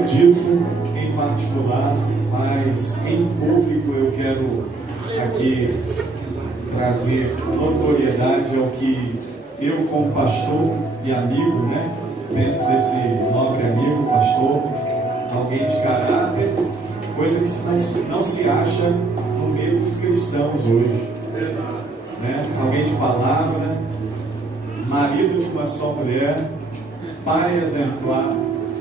tenho dito em particular, mas em público eu quero aqui trazer notoriedade ao que eu, como pastor e amigo, né, penso desse nobre amigo, pastor, alguém de caráter, coisa que não se acha no meio dos cristãos hoje, né? Alguém de palavra, marido de uma só mulher, pai exemplar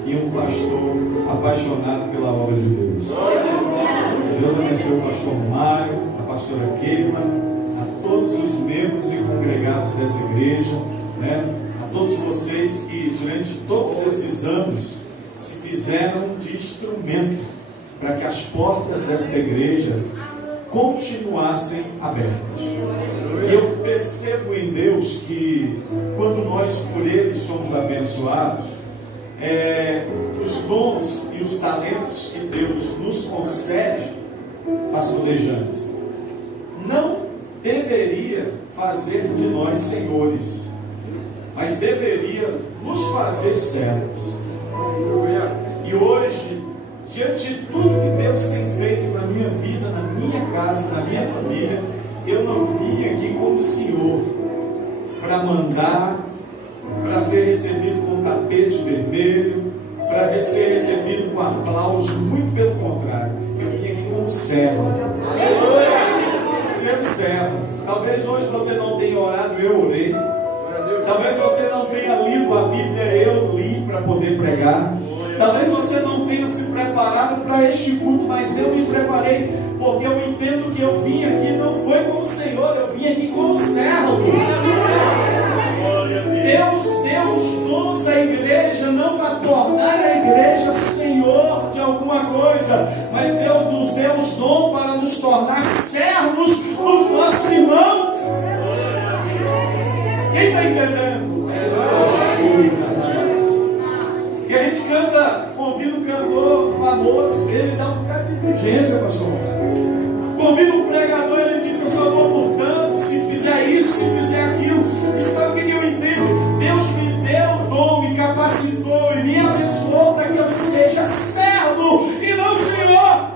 e um pastor apaixonado pela obra de Deus. Deus abençoe o pastor Mário, a pastora Keila, a todos os membros e congregados dessa igreja, né? A todos vocês que durante todos esses anos se fizeram de instrumento para que as portas desta igreja continuassem abertas. E eu percebo em Deus que quando nós por Ele somos abençoados, os dons e os talentos que Deus nos concede, pastor Dejanes, não deveria fazer de nós senhores, mas deveria nos fazer servos. E hoje, diante de tudo que Deus tem feito na minha vida, na minha casa, na minha família, eu não vim aqui como senhor para mandar, para ser recebido com tapete vermelho, para ser recebido com aplauso. Muito pelo contrário, eu vim aqui como servo. Ser servo. Talvez hoje você não tenha orado, eu orei. Talvez você não tenha lido a Bíblia, eu li para poder pregar. Talvez você não tenha se preparado para este culto, mas eu me preparei, porque eu entendo que eu vim aqui não foi como Senhor, eu vim aqui como servo. Deus deu os dons à igreja, não para tornar a igreja senhor de alguma coisa, mas Deus nos deu os dons para nos tornar servos dos nossos irmãos. Quem está entendendo? Que a gente canta, convida um cantor famoso, ele dá um bocado de exigência, pastor. Convida um pregador, ele diz: eu só vou por tanto, se fizer isso, se fizer aquilo. E sabe o que eu entendo? Deus me deu o dom, me capacitou e me abençoou para que eu seja servo e não senhor.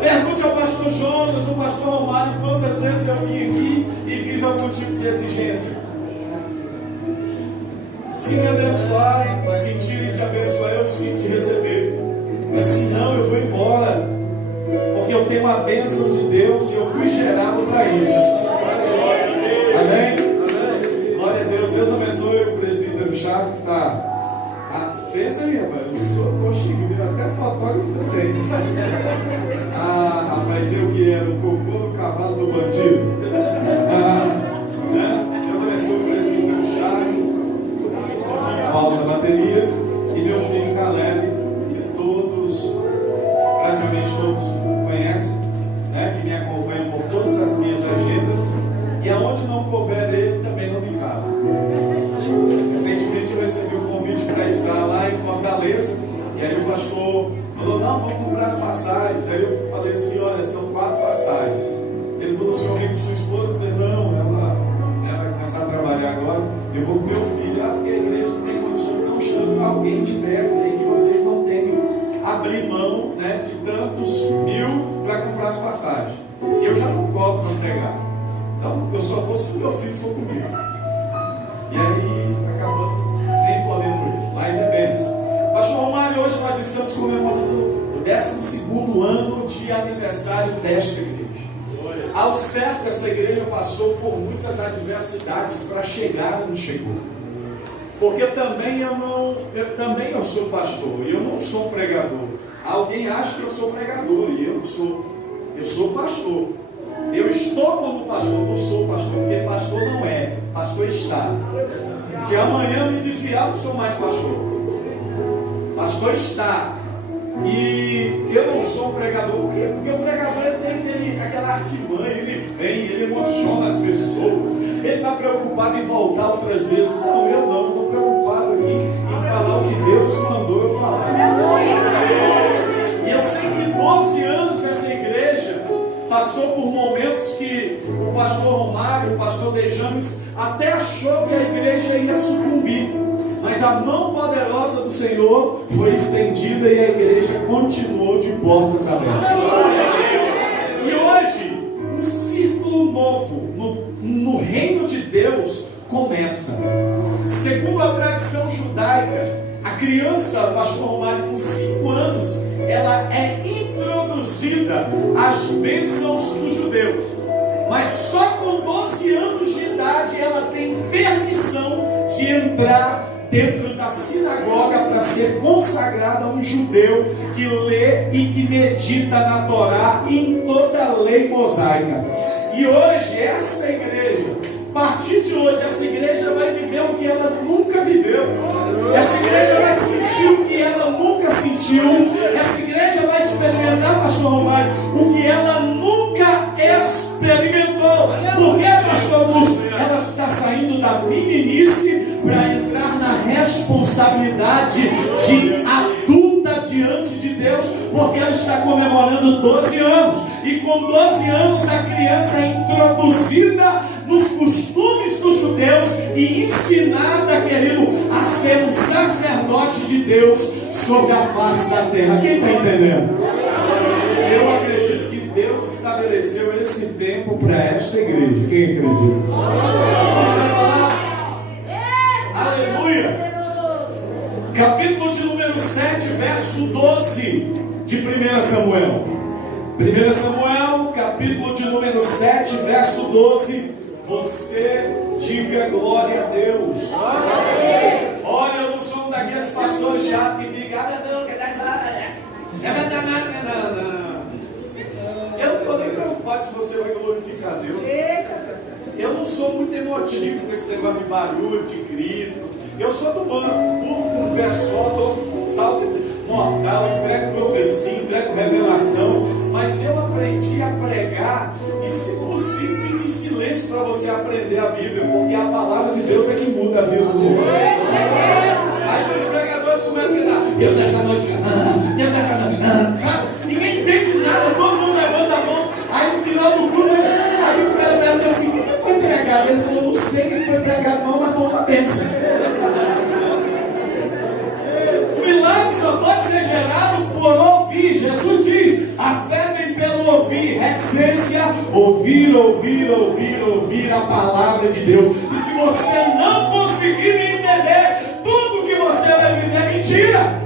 Pergunte ao pastor Jonas, ao pastor Romário, quantas vezes eu vim aqui e fiz algum tipo de exigência. Se me abençoarem, sentirem de abençoar, eu sinto de receber. Mas se não, eu vou embora, porque eu tenho a bênção de Deus e eu fui gerado para isso. Amém? Glória a Deus. Deus abençoe o presbítero Chaves, que está. Pensa aí, rapaz. Eu sou coxinho, até fotógrafo tem. Rapaz, eu que era o cocô do cavalo do bandido. Né? Deus abençoe o presbítero Chaves, Paulo da bateria, e meu filho Caleb, que praticamente todos conhecem, né, que me acompanham por todas as minhas agendas, e aonde não couber ele, também não me cabe. Recentemente eu recebi um convite para estar lá em Fortaleza, e aí o pastor falou: não, vamos comprar as passagens. Aí eu falei assim: olha, são 4 passagens. Ele falou: o senhor vem com sua esposa? Eu falei: não, ela vai começar a trabalhar agora, eu vou com meu filho. Porque a igreja não tem condição, não chame alguém de perto aí que vocês não tenham abrir mão, né, de tantos mil para comprar as passagens. E eu já não cobro para pregar. Então eu só vou se meu filho for comigo. E aí acabou nem podendo ir, mas é bênção. Pastor Romário, hoje nós estamos comemorando o 12º ano de aniversário desta igreja. Ao certo, esta igreja passou por muitas adversidades para chegar onde chegou. Porque também eu sou pastor e eu não sou pregador. Alguém acha que eu sou pregador e eu não sou. Eu sou pastor. Eu estou como pastor, não sou pastor, porque pastor não é, pastor está. Se amanhã me desviar, eu não sou mais pastor. Pastor está. E eu não sou pregador. Por quê? Porque o pregador tem aquela artimanha, ele vem, ele emociona as pessoas, ele está preocupado em voltar outras vezes. Não, eu não, estou preocupado aqui em falar o que Deus mandou eu falar. E eu sei que 12 anos essa igreja passou por momentos que o pastor Romário, o pastor Dejames até achou que a igreja ia sucumbir. Mas a mão poderosa do Senhor foi estendida e a igreja continuou de portas abertas. E hoje, um círculo novo no reino de Deus começa. Segundo a tradição judaica, a criança, pastor Romário, com 5 anos, ela é introduzida às bênçãos dos judeus. Mas só com 12 anos de idade ela tem permissão de entrar dentro da sinagoga para ser consagrada a um judeu que lê e que medita na Torá e em toda a lei mosaica. E hoje, esta igreja, a partir de hoje, essa igreja vai viver o que ela nunca viveu. Essa igreja vai sentir o que ela nunca sentiu. Essa igreja vai experimentar, pastor Romário, o que ela nunca experimentou. Por que, pastor Lúcio? Ela está saindo da meninice para entrar na responsabilidade de adulta diante de Deus, porque ela está comemorando 12 anos. E com 12 anos a criança é introduzida nos costumes dos judeus e ensinada, querido, a ser um sacerdote de Deus sobre a face da terra. Quem está entendendo? Eu acredito que Deus estabeleceu esse tempo para esta igreja. Quem acredita? Vamos falar. Aleluia. Capítulo de número 7, verso 12 de 1 Samuel. 1 Samuel, capítulo de número 7, verso 12. Você diga glória a Deus. Olha, eu não sou um daqueles pastores chatos que ficam. Eu não estou nem preocupado se você vai glorificar a Deus. Eu não sou muito emotivo com esse negócio de barulho, de grito. Eu sou do banco, pulo com o pé só, dou salto mortal, entrego profecia, entrego revelação. Mas eu aprendi a pregar e, se possível, em silêncio para você aprender a Bíblia, porque a palavra de Deus é que muda a vida do mundo. Aí os pregadores começam a gritar: Deus nessa noite, Deus nessa noite, sabe? Ninguém entende nada, todo mundo levanta a mão. Aí no final do culto, aí o cara pergunta assim: o que foi pregado? Ele falou: não sei o que foi pregado, não, mas foi uma bênção. O milagre só pode ser gerado por ouvir. Jesus diz: a fé vem pelo ouvir, reticência, ouvir a palavra de Deus. E se você não conseguir entender, tudo que você vai viver é mentira.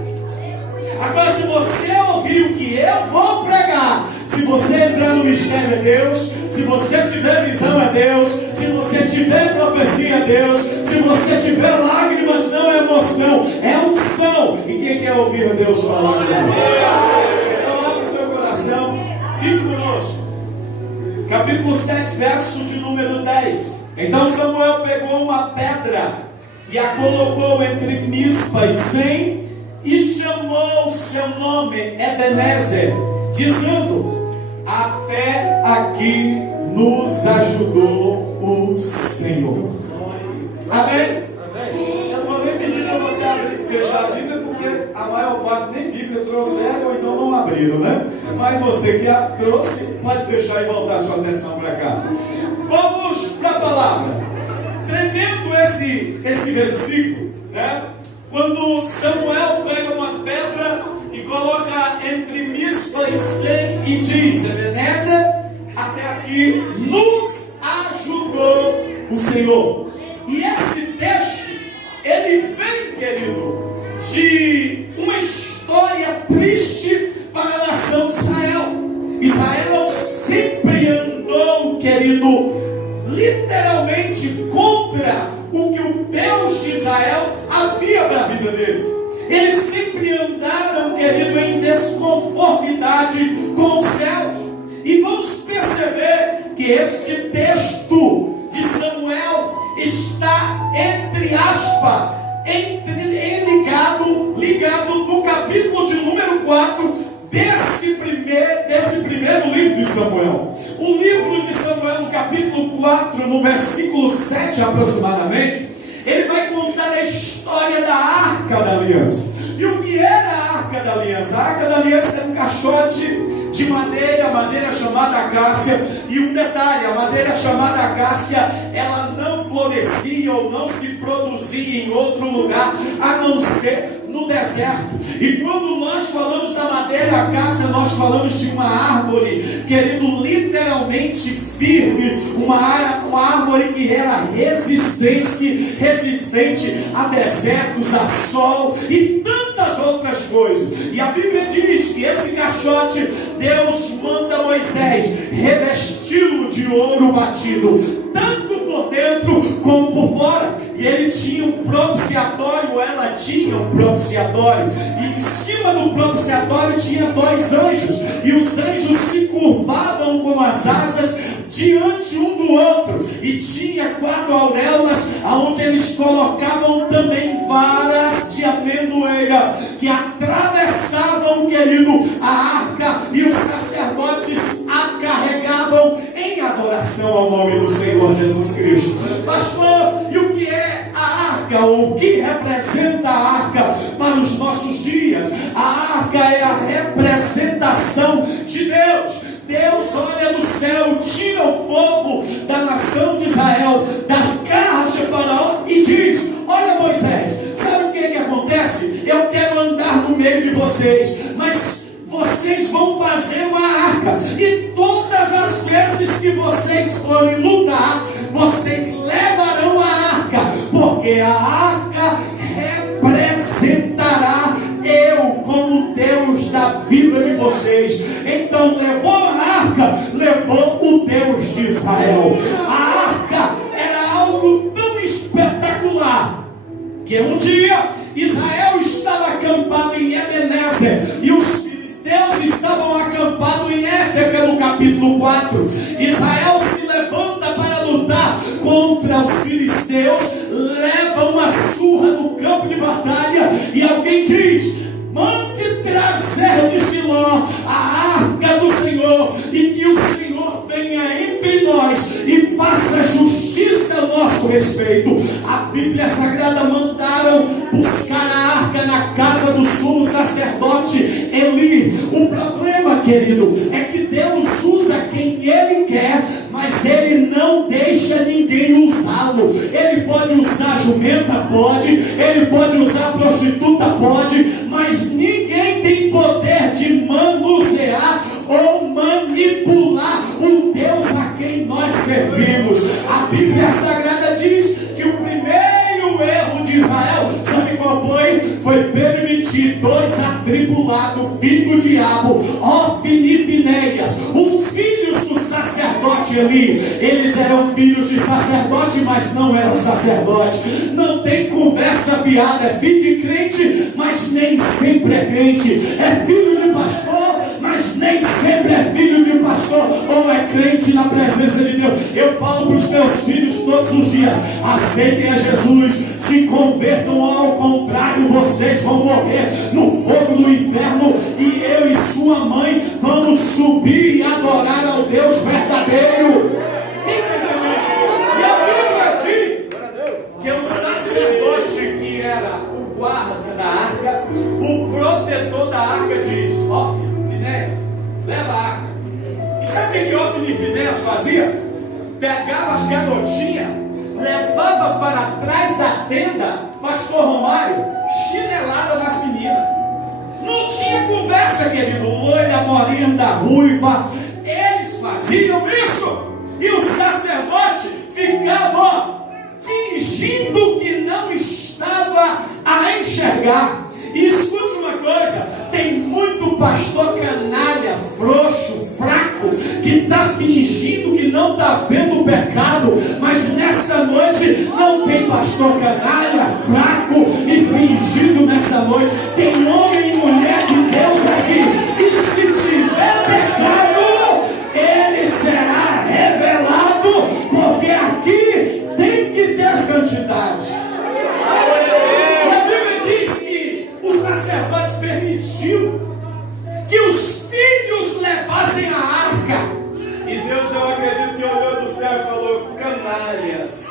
Agora, se você ouvir o que eu vou pregar, se você entrar no mistério é Deus, se você tiver visão é Deus, se você tiver profecia é Deus, se você tiver lágrimas não é emoção, é unção. E quem quer ouvir Deus falar? Então abre o seu coração, fique conosco. Capítulo 7, verso de número 10. Então Samuel pegou uma pedra e a colocou entre Mispa e Sem, e chamou seu nome Ebenezer, dizendo: até aqui nos ajudou o Senhor. Amém? Eu não vou nem pedir para você fechar a Bíblia, porque a maior parte nem Bíblia trouxeram, ou então não abriram, né? Mas você que a trouxe, pode fechar e voltar a sua atenção para cá. Vamos para a palavra. Tremendo esse versículo, né? Quando Samuel pega uma pedra e coloca entre Mispa e Sem e diz: Ebenezer, até aqui nos ajudou o Senhor. E esse texto, ele vem, querido, de uma história triste para a nação de Israel. Israel sempre andou, querido, literalmente contra o que o Deus de Israel havia para a vida deles. Eles sempre andaram, querido, em desconformidade com os céus. E vamos perceber que este texto de Samuel está, entre aspas, ligado no capítulo de número 4 desse primeiro livro de Samuel. O livro de Samuel, no capítulo 4, no versículo 7 aproximadamente, ele vai contar a história da Arca da Aliança. E o que era a Arca da Aliança? A Arca da Aliança era um caixote de madeira chamada acácia. E um detalhe: a madeira chamada acácia, ela não florescia ou não se produzia em outro lugar, a não ser no deserto. E quando nós falamos da madeira acácia, nós falamos de uma árvore, querido, literalmente firme, uma árvore que era resistente a desertos, a sol e tantas outras coisas. E a Bíblia diz que esse caixote, Deus manda Moisés revesti-lo de ouro batido, tanto por dentro como por fora. E ele tinha um propiciatório, ela tinha um propiciatório, e em cima do propiciatório tinha 2 anjos, e os anjos se curvavam com as asas diante um do outro, e tinha 4 auréolas, aonde eles colocavam também varas de amendoeira, que atravessavam, querido, a arca, e os sacerdotes a carregavam em adoração ao nome do Senhor Jesus Cristo. Pastor, e o que é a arca, ou o que representa a arca para os nossos dias? A arca é a representação de Deus. Deus olha no céu, tira o povo da nação de Israel das garras de Faraó e diz: olha, Moisés, sabe o que acontece? Eu quero andar no meio de vocês, mas vocês vão fazer uma arca, e todas as vezes que vocês forem lutar, vocês levarão a arca, porque a arca representará eu como Deus da vida de vocês. Então levou a arca, levou o Deus de Israel. A arca era algo tão espetacular que um dia Israel estava acampado em Ebenezer e os filisteus estavam acampados em Éfeca, no capítulo 4. Israel se levanta para lutar contra os filisteus, leva uma surra no campo de batalha, e alguém diz: mande trazer de Siló a arca do Senhor, e que o Senhor venha entre nós e faça justiça a nosso respeito. A Bíblia Sagrada mandaram buscar a arca na casa do sumo sacerdote Eli. O problema, querido, é que Deus usa quem Ele quer, mas Ele não deixa ninguém usá-lo. Ele pode usar jumenta, pode. Ele pode usar prostituta, pode. Mas ninguém tem poder de manusear ou manipular o Deus a quem nós servimos. A Bíblia Sagrada diz que o primeiro erro de Israel, sabe qual foi? Foi permitir 2 atribulados, filhos do diabo, Ofni e Finéias, os filhos do sacerdote Eli. Eles eram filhos de sacerdote, mas não eram sacerdotes. Não tem conversa fiada. É filho de crente, mas nem sempre é crente. É filho de pastor, mas nem sempre é filho de pastor, ou é crente na presença de Deus. Eu falo para os meus filhos todos os dias: aceitem a Jesus, se convertam, ao contrário, vocês vão morrer no fogo do inferno, e eu e sua mãe vamos subir e adorar ao Deus verdadeiro. E a Bíblia diz que o sacerdote, que era o guarda da arca, o protetor da arca, diz: Ofni, Finéias, leva a arca. E sabe o que Ofni e Finéias fazia? Pegava as garotinhas, levava para trás da tenda, pastor Romário, chinelada nas meninas. Não tinha conversa, querido, loira, morena, ruiva. Eles faziam isso, e o sacerdote ficava fingindo que não estava a enxergar. E escute uma coisa: tem muito pastor canalha, frouxo, fraco, que está fingindo que não está vendo o pecado. Mas nesta noite não tem pastor canalha, fraco e fingido nessa noite. Tem homem e mulher de Deus aqui, e se tiver pecado, ele será revelado, porque aqui tem que ter santidade. O sacerdote permitiu que os filhos levassem a arca, e Deus, eu acredito, que olhou do céu e falou: canalhas.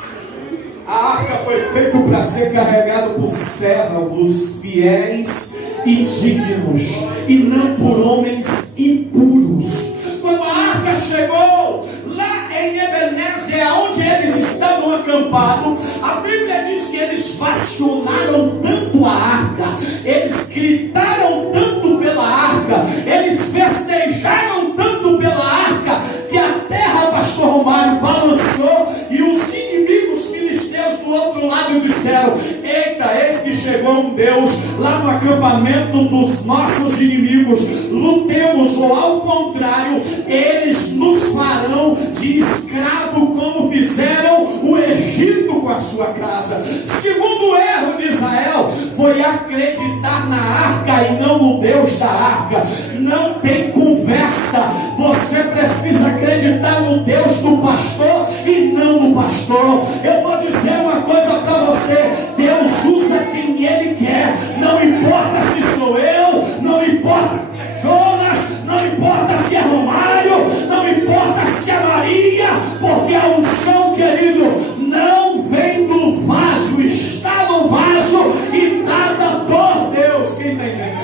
A arca foi feita para ser carregada por servos fiéis e dignos, e não por homens impuros. Quando a arca chegou lá em Ebenezer, onde eles estavam estavam acampados, a Bíblia diz que eles vacionaram tanto a arca, eles gritaram tanto pela arca, eles festejaram tanto pela arca, que a terra, pastor Romário, balançou, e os inimigos filisteus do outro lado disseram: eita, eis que chegou um Deus lá no acampamento dos nossos inimigos, lutemos, ou ao contrário, eles nos farão de escravo, como fizeram o Egito com a sua casa. Segundo erro de Israel foi acreditar na arca e não no Deus da arca. Não tem conversa, você precisa acreditar no Deus do pastor e não no pastor. Eu vou dizer uma coisa para você: Deus usa quem Ele quer, não importa se sou eu, não importa se é Jonas, não importa se é Romário, não importa se é Maria, porque a unção, querido, não vem do vaso, está no vaso e dada por Deus. Quem está entendendo?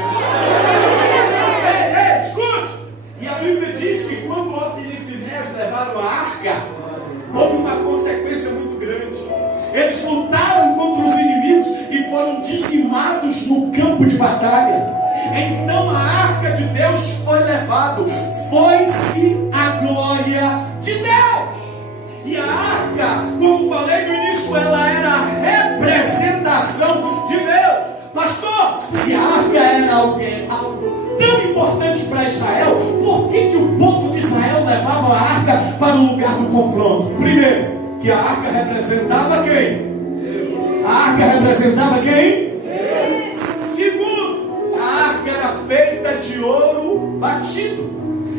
Ei, escute! E a Bíblia diz que quando Ofni e Finéias levaram a arca, houve uma consequência muito grande. Eles lutaram contra os inimigos e foram dizimados no campo de batalha. Então a arca de Deus foi levado, foi-se a glória de Deus. E a arca, como falei no início, ela era a representação de Deus. Pastor, se a arca era algo tão importante para Israel, por que o povo de Israel levava a arca para o lugar do confronto? Primeiro, que a arca representava quem? A arca representava quem? Segundo, a arca era feita de ouro batido.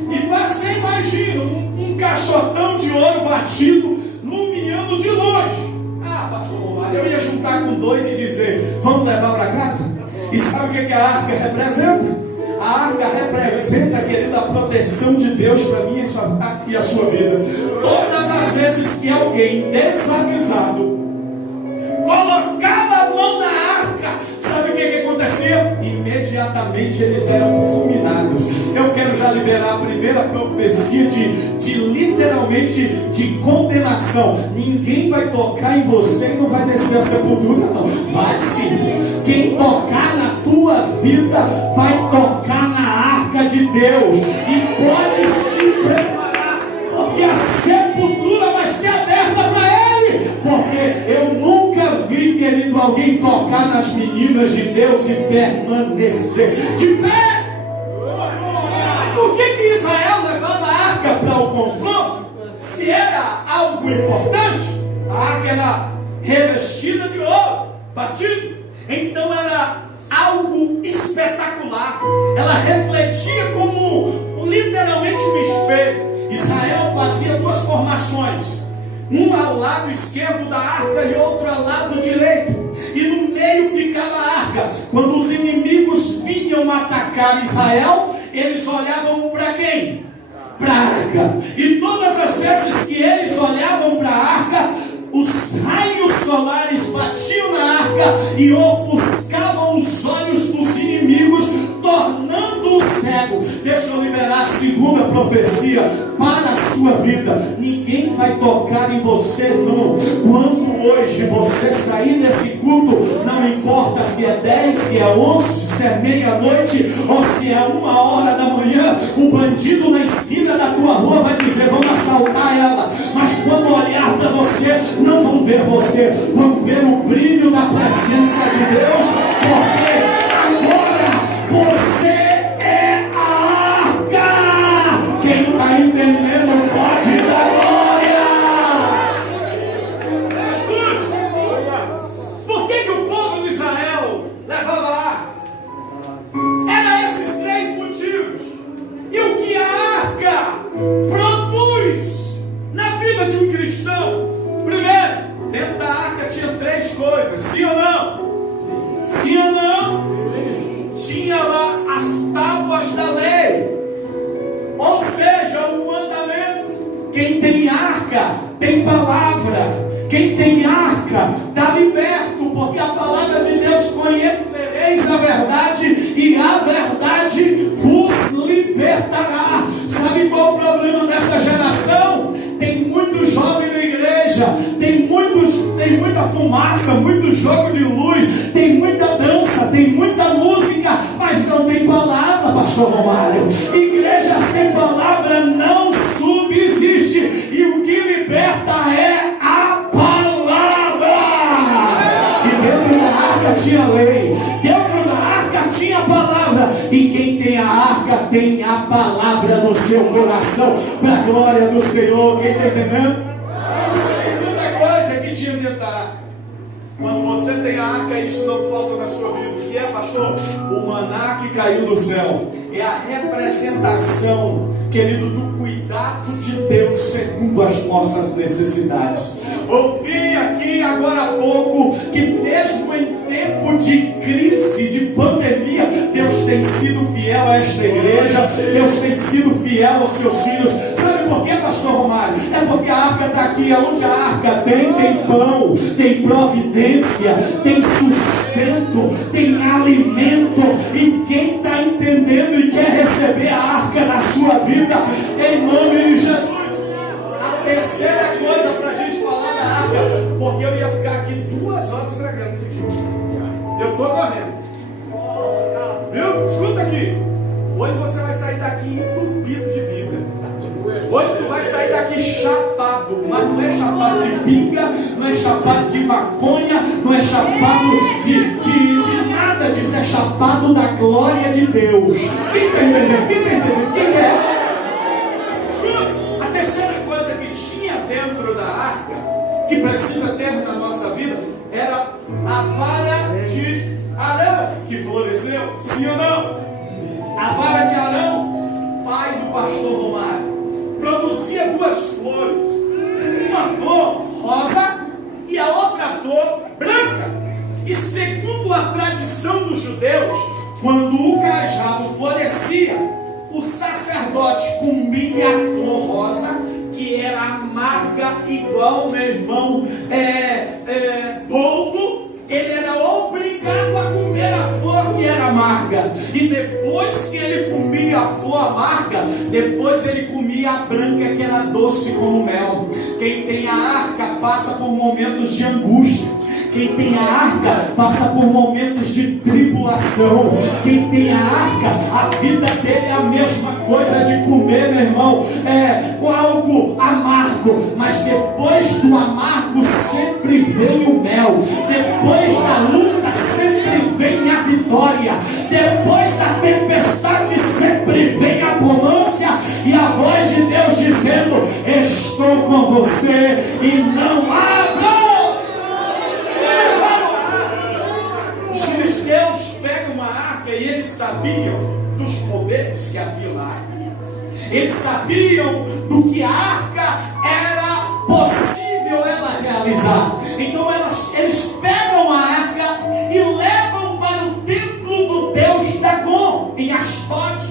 E você imagina um caixotão de ouro batido lumiando de longe. Ah, pastor Romário, eu ia juntar com dois e dizer: vamos levar para casa? E sabe o que a arca representa? A arca representa, querida, a proteção de Deus para mim e a sua vida. Todas as vezes que alguém desavisado colocava a mão na arca, sabe o que acontecia? Imediatamente eles eram fulminados. Eu quero já liberar a primeira profecia de literalmente de condenação. Ninguém vai tocar em você e não vai descer a sepultura, não. Vai sim. Quem tocar na tua vida vai tocar na arca de Deus. E pode se preparar, porque a sepultura vai ser aberta para ele. Porque eu nunca vi, querido, alguém tocar nas meninas de Deus e permanecer de pé. Por que Israel levava a arca para o confronto? Se era algo importante, a arca era revestida de ouro batido. Então era algo espetacular. Ela refletia como literalmente um espelho. Israel fazia duas formações, uma ao lado esquerdo da arca e outra ao lado direito, e no meio ficava a arca. Quando os inimigos vinham atacar Israel, eles olhavam para quem? Para a arca. E todas as vezes que eles olhavam para a arca, os raios solares batiam na arca e ofuscavam os olhos dos inimigos, tornando-o cego. Deixa eu liberar a segunda profecia para a sua vida. Ninguém vai tocar em você, não. Quando hoje você sair desse culto, não importa se é 10, se é 11, se é meia-noite ou se é 1h da manhã, o bandido na esquina da tua rua vai dizer: vamos assaltar ela. Mas quando olhar para você, não vão ver você, vão ver o brilho da presença de Deus, porque agora você é a arca. Quem está entendendo pode dar glória. Escute, por que o povo de Israel levava a arca? Era esses três motivos. E o que a arca produz na vida de um cristão? Primeiro, dentro da arca tinha três coisas, sim ou não? Sim ou não? Tinha lá as tábuas da lei, ou seja, o mandamento. Quem tem arca tem palavra. Quem tem arca está liberto, porque a palavra de Deus: conhecereis a verdade e a verdade vos libertará. Sabe qual é o problema dessa geração? Tem muito jovem na igreja, tem muito graça, muito jogo de luz, tem muita dança, tem muita música, mas não tem palavra, pastor Romário. Igreja sem palavra não subsiste, e o que liberta é a palavra. E dentro da arca tinha lei, dentro da arca tinha palavra, e quem tem a arca tem a palavra no seu coração, para a glória do Senhor. Quem está entendendo? A segunda coisa que tinha dentro da arca, quando você tem a arca, isso não falta na sua vida. O que é, pastor? O maná que caiu do céu. É a representação, querido, do cuidado de Deus segundo as nossas necessidades. Ouvi aqui agora há pouco que mesmo em tempo de crise, de pandemia, Deus tem sido fiel a esta igreja, Deus tem sido fiel aos seus filhos. Sabe por quê, pastor Romário? É porque a arca está aqui. Onde a arca tem pão, tem providência, tem sustento, tem alimento. E quem está entendendo e quer receber a arca na sua vida, em nome de Jesus. A terceira coisa para a gente falar da arca, porque eu ia ficar aqui 2 horas pregando isso aqui. Eu estou correndo. Viu? Escuta aqui. Hoje você vai sair daqui entupido de Bíblia. Hoje tu vai sair daqui chapado, mas não é chapado de pinga, não é chapado de maconha, não é chapado de nada disso, é chapado da glória de Deus. Quem está entendendo? Quem está entendendo? Quem quer? A terceira coisa que tinha dentro da arca, que precisa ter na nossa vida, era a vara de Arão, que floresceu, sim ou não? A vara de Arão, pai do pastor Romário, produzia 2 flores, uma flor rosa e a outra flor branca. E segundo a tradição dos judeus, quando o cajado florescia, o sacerdote comia a flor rosa, que era amarga igual, meu irmão, boldo. Ele era obrigado a comer a flor que era amarga. E depois que ele comia a flor amarga, depois ele comia a branca, que era doce como mel. Quem tem a arca passa por momentos de angústia. Quem tem a arca passa por momentos de tribulação. Quem tem a arca, a vida dele é a mesma coisa de comer, meu irmão, algo amargo. Mas depois do amargo sempre vem o mel. Depois da luta sempre vem a vitória. Depois da tempestade sempre vem a bonança. E a voz de Deus dizendo: estou com você e não abra. Os filisteus pegam uma arca e eles sabiam dos poderes que havia na arca. Eles sabiam do que a arca era possível ela realizar. Então eles pegam a arca e levam para o templo do Deus Dagom, em Asdod.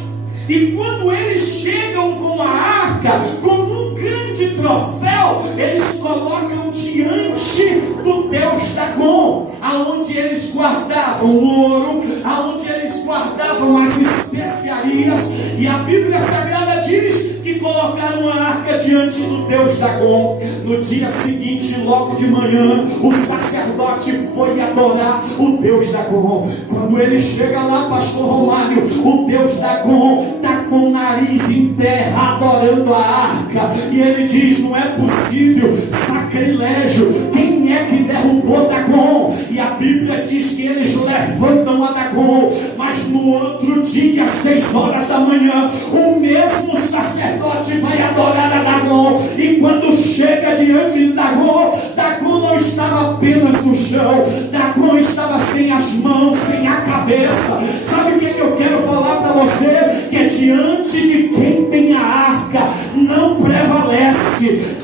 E quando eles chegam com a arca, como um grande troféu, eles colocam diante do Deus Dagom, aonde eles guardavam o ouro, aonde eles guardavam as especiarias. E a Bíblia Sagrada diz que colocaram a arca diante do Deus Dagom. No dia seguinte, logo de manhã, o sacerdote foi adorar o Deus Dagom. Quando ele chega lá, pastor Romário, o Deus Dagom está com o nariz em terra adorando a arca. E ele diz: não é possível, sacrilégio, quem é que derrubou Dagom? E a Bíblia diz que eles levantam a Dagom. Mas no outro dia, 6 horas da manhã, o mesmo sacerdote vai adorar a Dagom. E quando chega diante de Dagom, Dagom não estava apenas no chão, Dagom estava sem as mãos, sem a cabeça. Sabe o que eu quero falar para você? Que diante de quem tem a arca não prevalece.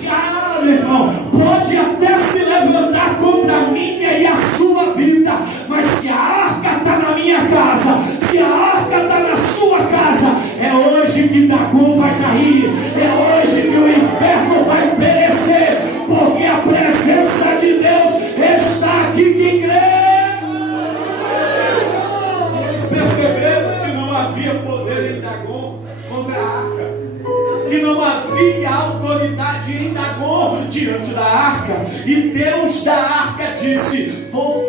Meu irmão, pode até se levantar contra a minha e a sua vida, mas se a arca está na minha casa, se a arca está na sua casa, é hoje que Dagom vai cair, é hoje que o inferno vai perecer, porque a presença de Deus está aqui. Quem crê? Eles perceberam que não havia poder em Dagom contra a arca, que não havia autoridade em Dagom diante da arca. E Deus da arca disse: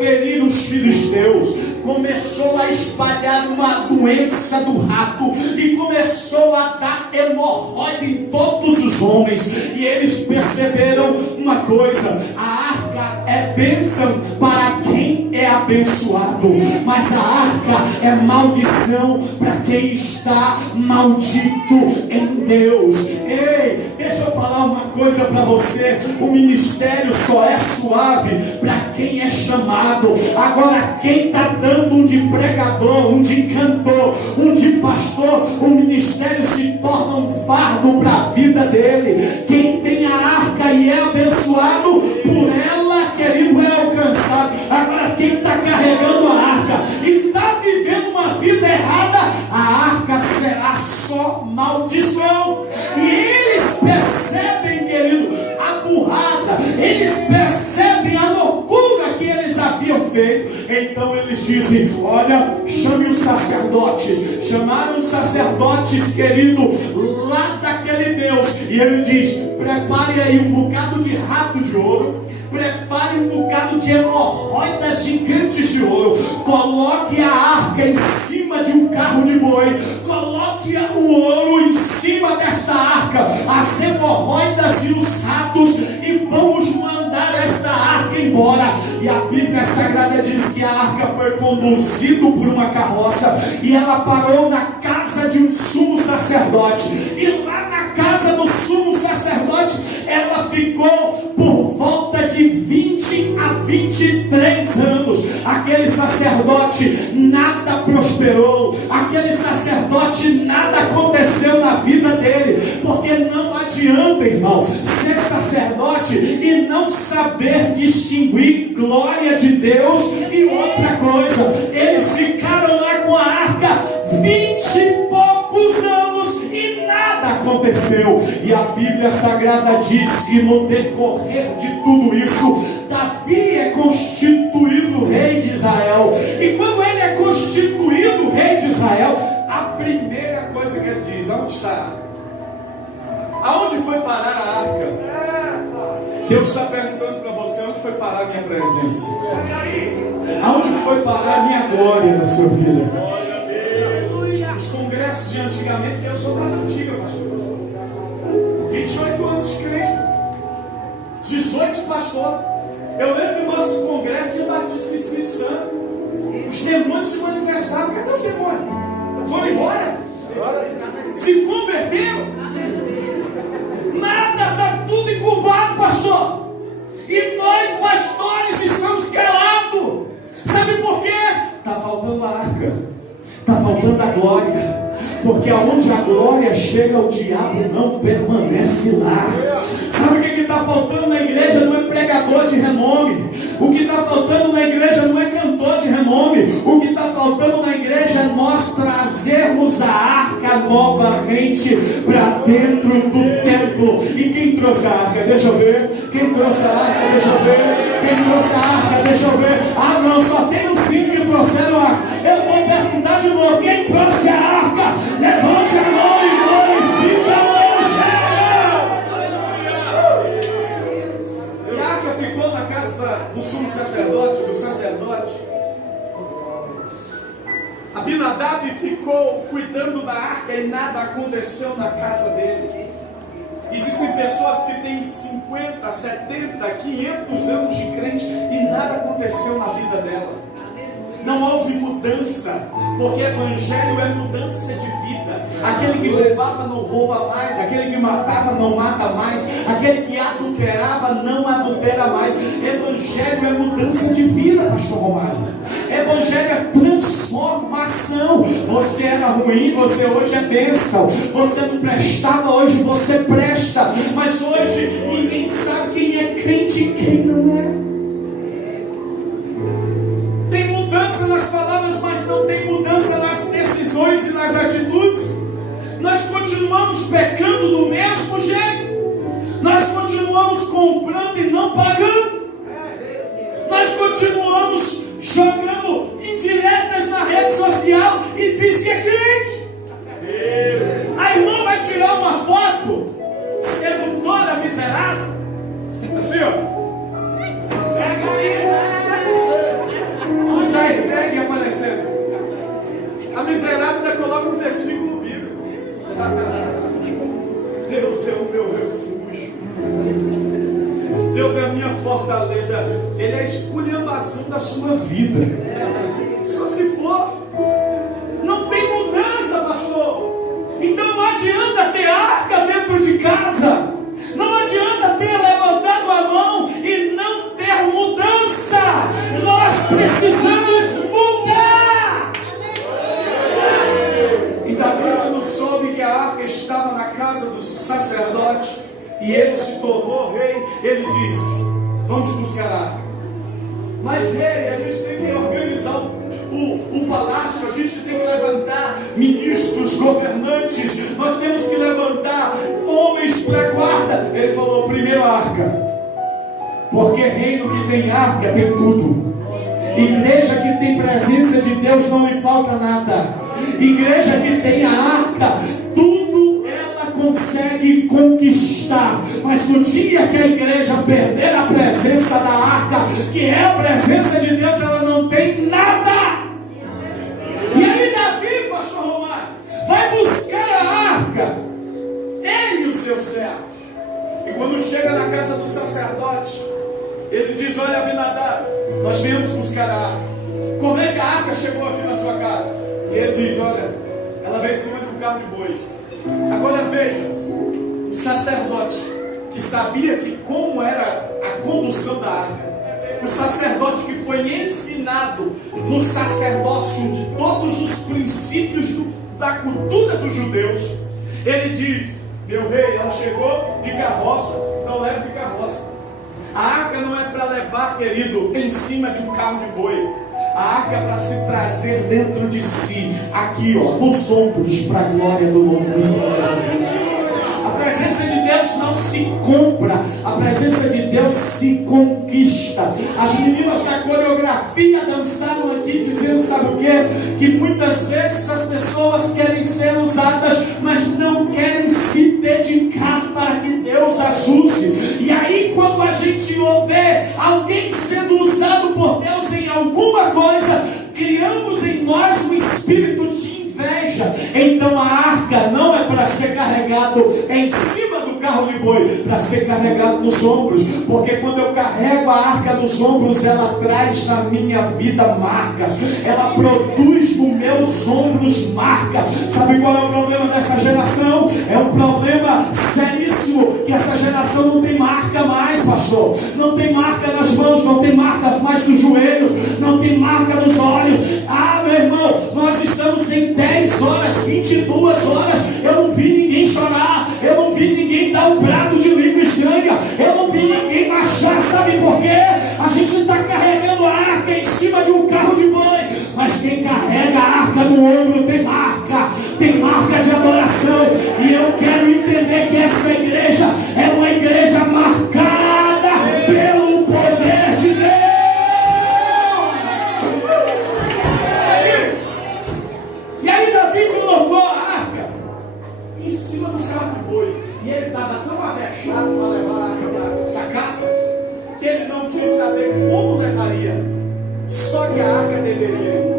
ferir os filisteus, começou a espalhar uma doença do rato e começou a dar hemorroida em todos os homens. E eles perceberam uma coisa: a arca é bênção para quem é abençoado, mas a arca é maldição para quem está maldito em Deus. Ei, deixa eu falar uma coisa para você: o ministério só é suave para quem é chamado. Agora, quem está dando um de pregador, um de cantor, um de pastor, o ministério se torna um fardo para a vida dele. Quem tem a arca e é abençoado por ela, querido, é alcançado. Agora, quem está carregando a arca e está vivendo uma vida errada, a arca será só maldição. E eles percebem, querido, a burrada, eles percebem a loucura que eles haviam feito. Então eles dizem: olha, chame os sacerdotes. Chamaram os sacerdotes, querido, lá daquele Deus. E ele diz: prepare aí um bocado de rato de ouro, prepare um bocado de hemorroidas gigantes de ouro, coloque a arca em cima de um carro de boi, coloque o ouro em cima desta arca, as hemorroidas e os ratos, e vamos mandar essa arca embora. E a Bíblia Sagrada diz que a arca foi conduzida por uma carroça e ela parou na casa de um sumo sacerdote. E lá na casa do sumo sacerdote ela ficou por volta de 20 a 23 anos. Aquele sacerdote nada prosperou, aquele sacerdote nada aconteceu na vida dele, porque não adianta, irmão, ser sacerdote e não saber distinguir glória de Deus e outra coisa. Eles ficaram lá com a arca 20 e poucos anos e nada aconteceu. E a Bíblia Sagrada diz que no decorrer de tudo isso, Davi é constituído rei de Israel. E quando ele é constituído rei de Israel, a primeira coisa que ele diz: aonde está a arca? Aonde foi parar a arca? Deus está perguntando para você: onde foi parar a minha presença? Aonde foi parar a minha glória na sua vida? Os congressos de antigamente, eu sou das antigas, pastor. 28 anos de crente, 18 de pastor. Eu lembro que nossos congressos tinham batismo do Espírito Santo. Os demônios se manifestaram. Cadê os demônios? Foram embora? Se converteram? Nada, está tudo encurvado, pastor. E nós, pastores, estamos calados. Sabe por quê? Está faltando a arca, está faltando a glória. Porque aonde a glória chega, o diabo não permanece lá. Sabe o que está faltando na igreja? Não é pregador de renome. O que está faltando na igreja não é cantor de renome. O que está faltando na igreja é nós trazermos a arca novamente para dentro do templo. E quem trouxe a arca? Deixa eu ver. Quem trouxe a arca? Deixa eu ver. Quem trouxe a arca? Deixa eu ver. Ah, não, só tem uns 5 que trouxeram a arca. Eu vou perguntar de novo: quem trouxe a arca? Levante a mão e glorifica o Deus. E a arca ficou na casa do sumo sacerdote, do sacerdote. Abinadab ficou cuidando da arca e nada aconteceu na casa dele. Existem pessoas que têm 50, 70, 500 anos de crente e nada aconteceu na vida dela. Não houve mudança, porque evangelho é mudança de vida. Aquele que roubava não rouba mais, aquele que matava não mata mais, aquele que adulterava não adultera mais. Evangelho é mudança de vida, pastor Romário. Evangelho é transformação. Você era ruim, você hoje é bênção. Você não prestava, hoje você presta. Mas hoje ninguém sabe quem é crente e quem não é. Tem mudança nas palavras, mas não tem mudança nas decisões e nas atitudes. Nós continuamos pecando do mesmo jeito. Nós continuamos comprando e não pagando. Nós continuamos jogando indiretas na rede social e diz que é crente. A irmã vai tirar uma foto sedutora, miserável, assim, ó. miserável ainda coloca um versículo bíblico. Deus é o meu refúgio. Deus é a minha fortaleza. Ele é a esculhambação da sua vida. Só se for. Não tem mudança, pastor. Então não adianta ter arca dentro de casa. Não adianta ter levantado a mão e não ter mudança. Nós precisamos mudar. E Davi, quando soube que a arca estava na casa dos sacerdotes e ele se tornou rei, ele disse: vamos buscar a arca. Mas rei, a gente tem que organizar o palácio, a gente tem que levantar ministros, governantes, nós temos que levantar homens para guarda. Ele falou: primeiro a arca, porque reino que tem arca tem tudo. Igreja que tem presença de Deus não lhe falta nada. Igreja que tem a arca, tudo ela consegue conquistar. Mas no dia que a igreja perder a presença da arca, que é a presença de Deus, ela não tem nada. E aí Davi, pastor Romário, vai buscar a arca, ele e os seus servos. E quando chega na casa dos sacerdotes, ele diz: olha, Abinadab, nós viemos buscar a arca. Como é que a arca chegou aqui na sua casa? E ele diz: olha, ela veio em cima de um carro de boi. Agora veja, os sacerdotes que sabia que como era a condução da arca, o sacerdote que foi ensinado no sacerdócio de todos os princípios da cultura dos judeus, ele diz: meu rei, ela chegou de carroça, então leve de carroça. A arca não é para levar, querido, em cima de um carro de boi. A arca é para se trazer dentro de si, aqui, ó, nos ombros, para a glória do nome do Senhor Jesus. A presença de Deus não se compra, a presença de Deus se conquista. As meninas da coreografia dançaram aqui dizendo, sabe o que? Que muitas vezes as pessoas querem ser usadas, mas não querem se dedicar para que Deus as use. E aí quando a gente ouve alguém sendo usado por Deus em alguma coisa, criamos em nós um espírito de inveja. Então a arca não é para ser carregado em cima do carro de boi, para ser carregado nos ombros, porque quando eu carrego a arca nos ombros, ela traz na minha vida marcas, ela produz nos meus ombros marcas. Sabe qual é o problema dessa geração? É um problema seríssimo, que essa geração não tem marca mais, pastor. Não tem marca nas mãos, não tem marca mais nos joelhos, não tem marca nos olhos. Ah, meu irmão, nós estamos em 10 horas, 22 horas, eu não vi ninguém chorar, eu não vi ninguém dar um brado de língua estranha, eu não vi ninguém marchar. Sabe por quê? A gente está carregando a arca em cima de um carro de boi, mas quem carrega a arca no ombro tem marca de adoração. E eu quero entender que essa igreja é uma igreja marcada pelo poder de Deus. E aí Davi colocou a arca em cima do carro de boi, e ele estava tão avexado para levar a arca para casa, que ele não quis saber como levaria, só que a arca deveria ir.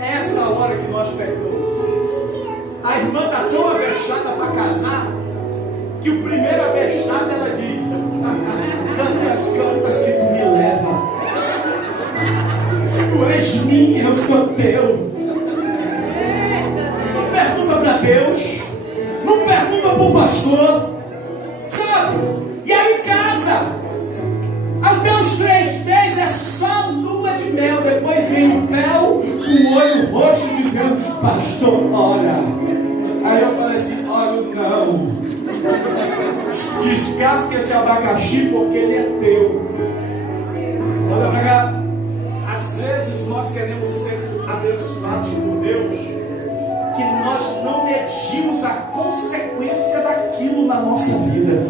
É essa hora que nós pecamos. A irmã está tão avexada para casar, que o primeiro avexado ela diz: cantas que tu me leva, tu és minha, eu sou teu. Não pergunta para Deus, não pergunta para o pastor, sabe? E aí casa, até os 3 meses é só lua de mel, depois vem o véu com o olho roxo dizendo: pastor, ora. Aí eu falei assim: oro não, descasca esse abacaxi porque ele é teu. Olha pra cá. Às vezes nós queremos ser abençoados por Deus, que nós não medimos a consequência daquilo na nossa vida.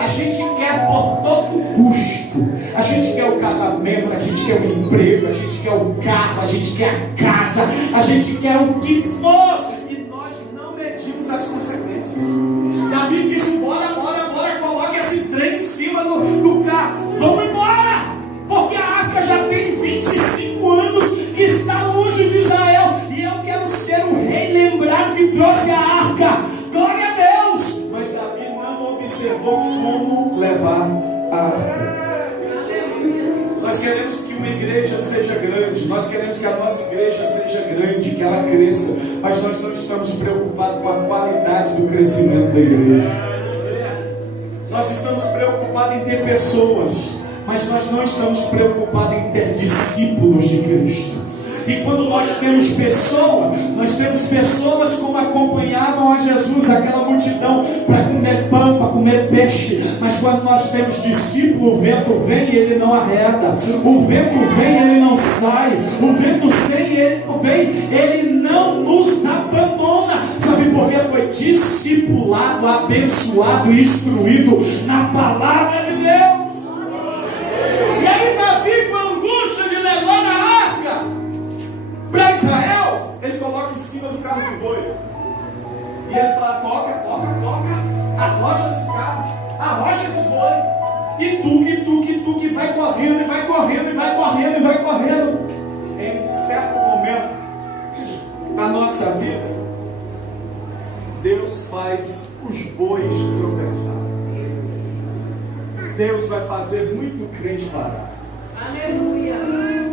A gente quer por todo custo. A gente quer o casamento, a gente quer o emprego, a gente quer o carro, a gente quer a casa, a gente quer o que for, e nós não medimos as consequências. Davi disse: bora, coloca esse trem em cima do carro, vamos embora, porque a arca já tem 25 anos que está longe de Israel, e eu quero Nós queremos que a nossa igreja seja grande, que ela cresça, mas nós não estamos preocupados com a qualidade do crescimento da igreja. Nós estamos preocupados em ter pessoas, mas nós não estamos preocupados em ter discípulos de Cristo. E quando nós temos pessoas como acompanhavam a Jesus, aquela multidão, para comer pão, para comer peixe. Mas quando nós temos discípulo, o vento vem e ele não arreda, o vento vem e ele não sai, o vento vem, ele não nos abandona. Sabe por quê? Foi discipulado, abençoado e instruído na palavra de Deus. E aí Davi, com a angústia de levar a arca para Israel, ele coloca em cima do carro do boi. E ele fala: toca, arrocha esses carros, arrocha esses boi. E tu que vai correndo, e vai correndo, e vai correndo, e vai correndo. Em um certo momento na nossa vida, Deus faz os bois tropeçar. Deus vai fazer muito crente parar. Aleluia.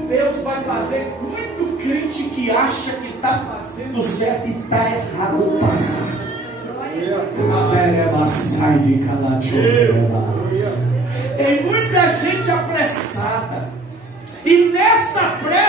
Deus vai fazer muito crente que acha que está fazendo certo e está errado parar. Tem muita gente apressada, e nessa pressa